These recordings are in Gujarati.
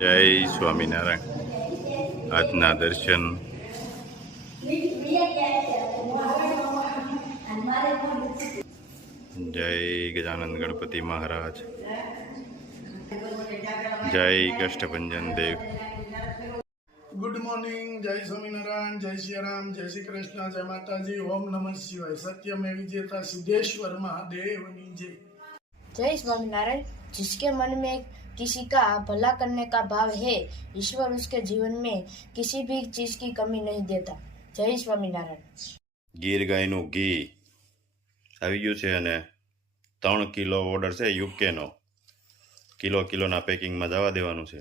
જય સ્વામિનારાયણ. આજના દર્શન જય ગજાનંદ ગણપતિ મહારાજ, જય કષ્ટભંજન દેવ. Good morning. જય સ્વામિનારાયણ, જય શ્રી રામ, જય શ્રી કૃષ્ણ, જય માતાજી, ઓમ નમઃ શિવાય. સત્યમે વિજેતા સિद्धेश्वर महादेवની जय. जय स्वामीनारायण। जिसके मन में किसी का भला करने का भाव है, ईश्वर उसके जीवन में किसी भी चीज की कमी नहीं देता। जय स्वामीनारायण। ગીર ગાયનું ઘી આવી ગયું છે અને 3 કિલો ઓર્ડર છે યુકેનો. કિલોના પેકિંગમાં જવા દેવાનું છે.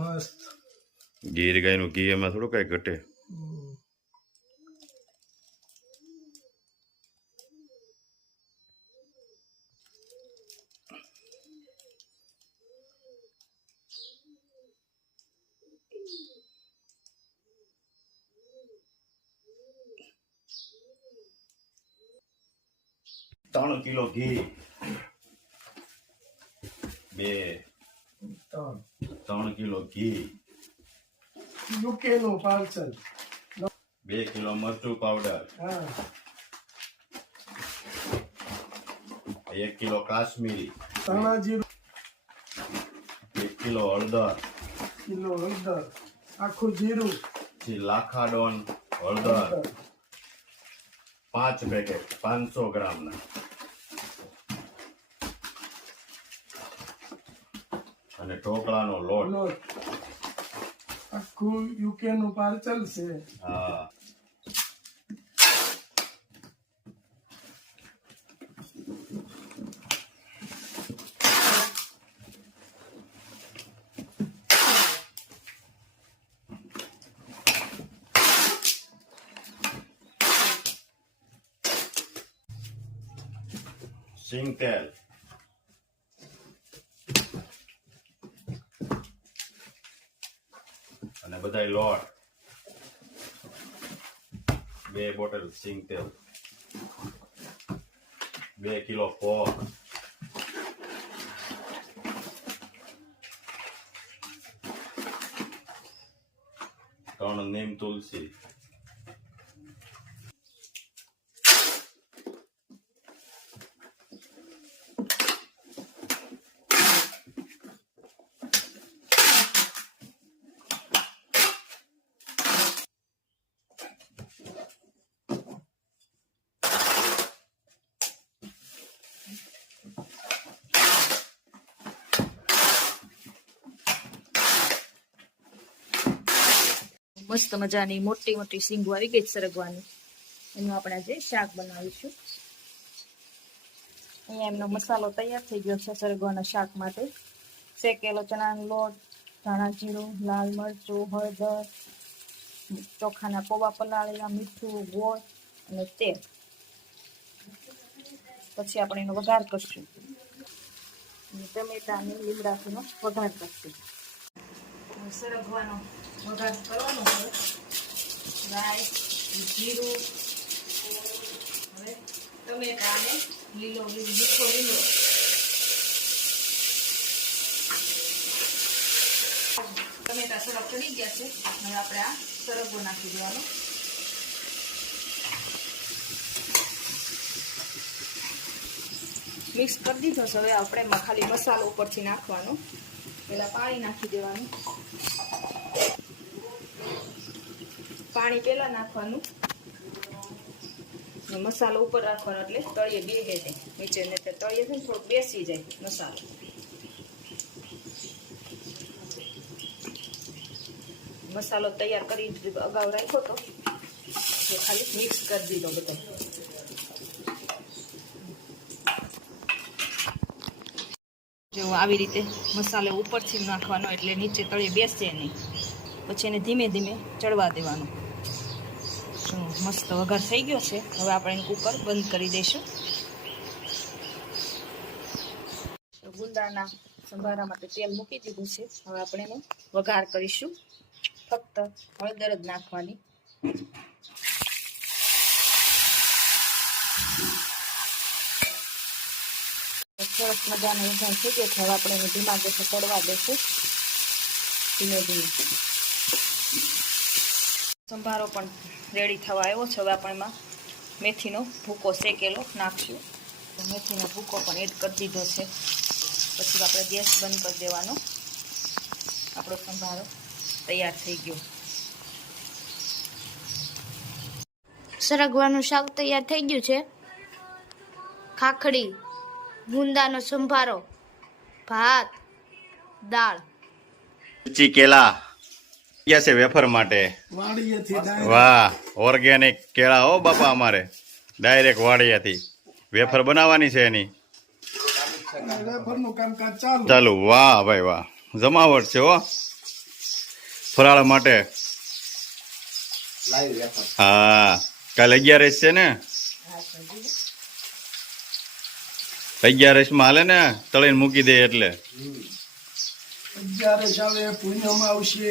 મસ્ત ગીર ગાયનું ઘી એમાં થોડું કઈ ઘટે. ત્રણ કિલો ઘી, ત્રણ કિલો ઘી, યુકે નું પાર્સલ, 2 કિલો મરચું પાવડર, 1 કિલો કાશ્મીરી, ધાણા જીરું, 1 કિલો હળદર, કિલો હળદર, આખું જીરું, લાખાડોન હળદર 5 પેકેટ 500 ગ્રામના, અને ઢોકળાનો લોટ. આખું યુકે નું પાર્સલ છે. હા, સિંગ તેલ, અને બધાય લોટ, 2 બોટલ સિંગ તેલ, 2 કિલો પોક, 3 નીમ તુલસી, મસ્ત મજાની મોટી મોટી સિંગો આવી ગઈ સરગવાની. એનું આપણે આજે શાક બનાવીશું. અહીંયા એમનો મસાલો તૈયાર થઈ ગયો છે સરગવાના શાક માટે. શેકેલો ચણાનો લોટ, ધાણા જીરું, લાલ મરચું, હળદર, ચોખાના પૌવા પલાળેલા, મીઠું, ગોળ અને તેલ. પછી આપણે એનો વઘાર કરશું. ટમેટા અને લીમડાનો વઘાર કરશું. સરગવાનો વઘાર કરવાનો છે. રાઈ, જીરું, હવે ટમેટા અને મીઠો લીમડો. ટમેટા સરસ ચડી ગયા છે. હવે આપણે આ સરગવો નાખી દેવાનો. મિક્સ કરી દીધો છે. હવે આપણે એમાં ખાલી મસાલો ઉપરથી નાખવાનો. પેલા પાણી નાખી દેવાનું. પાણી પેલા નાખવાનું, મસાલો ઉપર રાખવાનો એટલે તળિયે બેસે જાય નીચે, ને તળિયે છે ને થોડુંક બેસી જાય મસાલો. મસાલો તૈયાર કરી અગાઉ રાખ્યો તો ખાલી મિક્સ કરી દીધો બધો. જો આવી રીતે મસાલો ઉપરથી નાખવાનો એટલે નીચે તળિયે બેસે નહીં. પછી એને ધીમે ધીમે ચડવા દેવાનું. મસ્ત વઘાર થઈ ગયો છે. હવે આપણે એને કુકર બંધ કરી દઈશું. ગુંદાના સંભારા માટે તેલ મૂકી દીધું છે. હવે આપણે એનો વઘાર કરીશું. ફક્ત હળદર જ નાખવાની. સરસ મજાનો વઘાર થઈ ગયો છે. હવે આપણે એને ધીમા ગેસે ચડવા દઈશું ધીમે ધીમે. સંભારો પણ રેડી થવા આવ્યો છે. હવે આપણે એમાં મેથીનો ભૂકો શેકેલો નાખશું. તો મેથીનો ભૂકો પણ એડ કરી દીધો છે. પછી આપણે ગેસ બંધ કરી દેવાનો. આપણો સંભારો તૈયાર થઈ ગયો. સરગવાનું શાક તૈયાર થઈ ગયું છે. ખાખડી, ગુંદાનો સંભારો, ભાત, દાળ. રુચિ કેળા ગયા છે વેફર માટે. વાડીએથી ડાયરેક્ટ વાહ, ઓર્ગેનિક કેળા હો બાપા અમારે, ડાયરેક્ટ વાડિયાથી વેફર બનાવવાની છે એની. વેફરનું કામકાજ ચાલુ. ચાલુ. વાહ ભાઈ વાહ, જમાવટ છે હો ફરાળ માટે. હા, કાલે 11 છે ને, 11 માં હાલે ને, તળીને મૂકી દે એટલે 11 ચાલે, પૂનમ આવશે.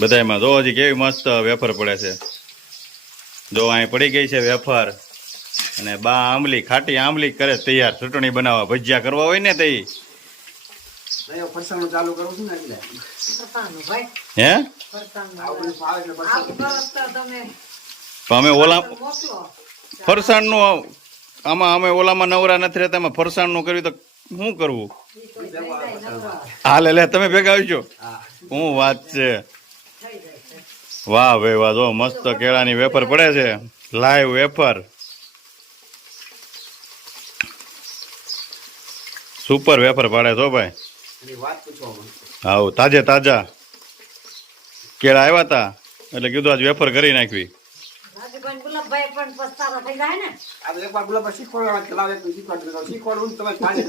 બધાયમાં. જો હજી કેવી મસ્ત વેફર પડે છે. જો અહીં પડી ગઈ છે વેફર. અને બા આંબલી, ખાટી આંબલી કરે તૈયાર ચટણી બનાવવા. ભજીયા કરવા હોય ને તે ચાલુ કરું છું ને એટલે હે. અમે ઓલા ફરસાણનું આમાં અમે ઓલામાં નવરા નથી રહેતા, એમાં ફરસાણનું કર્યું તો શું કરવું? હાલે લે, તમે ભેગા આવજો. શું વાત છે. વાહ ભાઈ વાહ, જો મસ્ત કેળાની વેફર પડે છે, લાઈવ વેફર. સુપર વેફર પાડે છો ભાઈ. વાત પૂછવા હાઉ, તાજે તાજા કેળા આવ્યા હતા એટલે કીધું આજ વેફર કરી નાખવી. આ એક વાર ગુલાબ શીખવાડવા ચલાવે શીખવાડવું તમે પાણી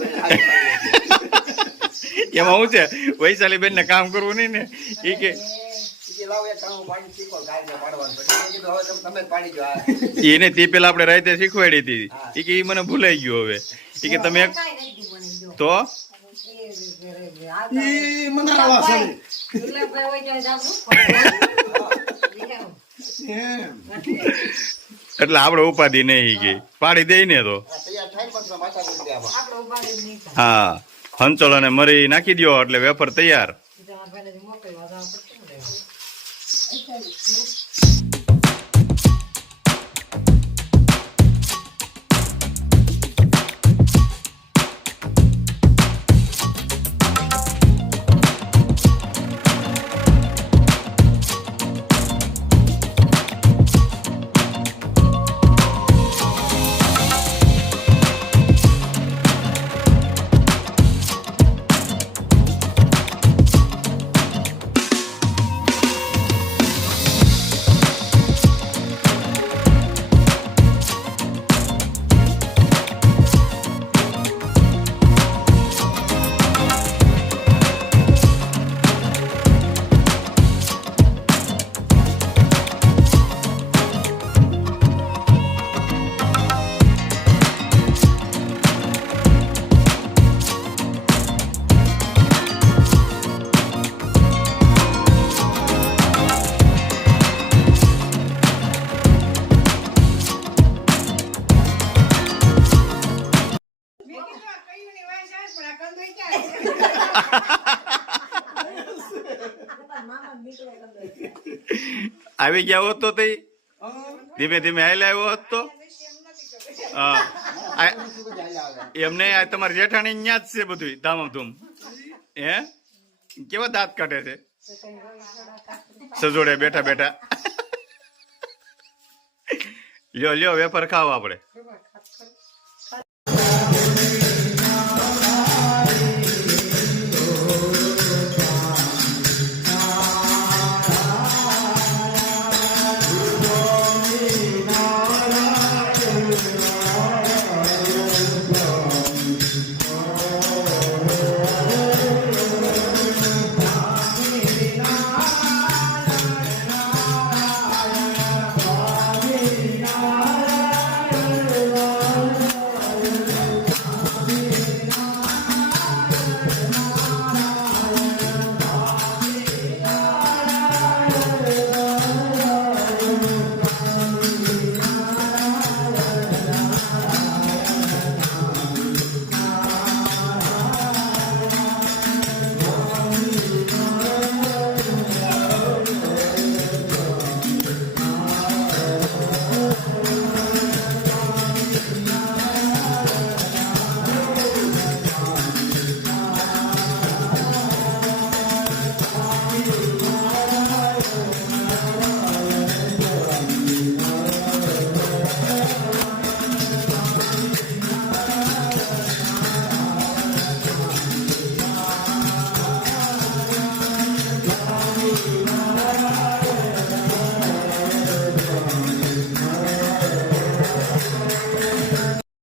એમાં શું છે, વૈશાલી બેન ને કામ કરવું નહીં ને, એ કે લાવો એક કામ પાણી શીખો ગાય પાડવાનું પછી કીધું હવે તમે પાણી જો એને તે પેલા આપણે રાતે શીખવાડી હતી. એ કે મને ભૂલાઈ ગયું. હવે એ કે તમે તો ઈ મને આવા છે. એમ. એટલે આપણે ઉપાધિ નહીં ગઈ, પાડી દઈ ને તો. તૈયાર થાય પણ માથા કરી દે આમાં હા, હંચોળ અને મરી નાખી દો એટલે વેફર તૈયાર. આવી ગયા હોત તો તઈ ધીમે ધીમે હાલ્યા આવ્યો હોત તો. હા, એમને આ તમારી જેઠાણી ન્યા જ છે બધું ધામ ધૂમ. હે, કેવા દાંત કાઢે છે સજોડે બેઠા બેઠા. લ્યો લ્યો વેફર ખાવ આપણે.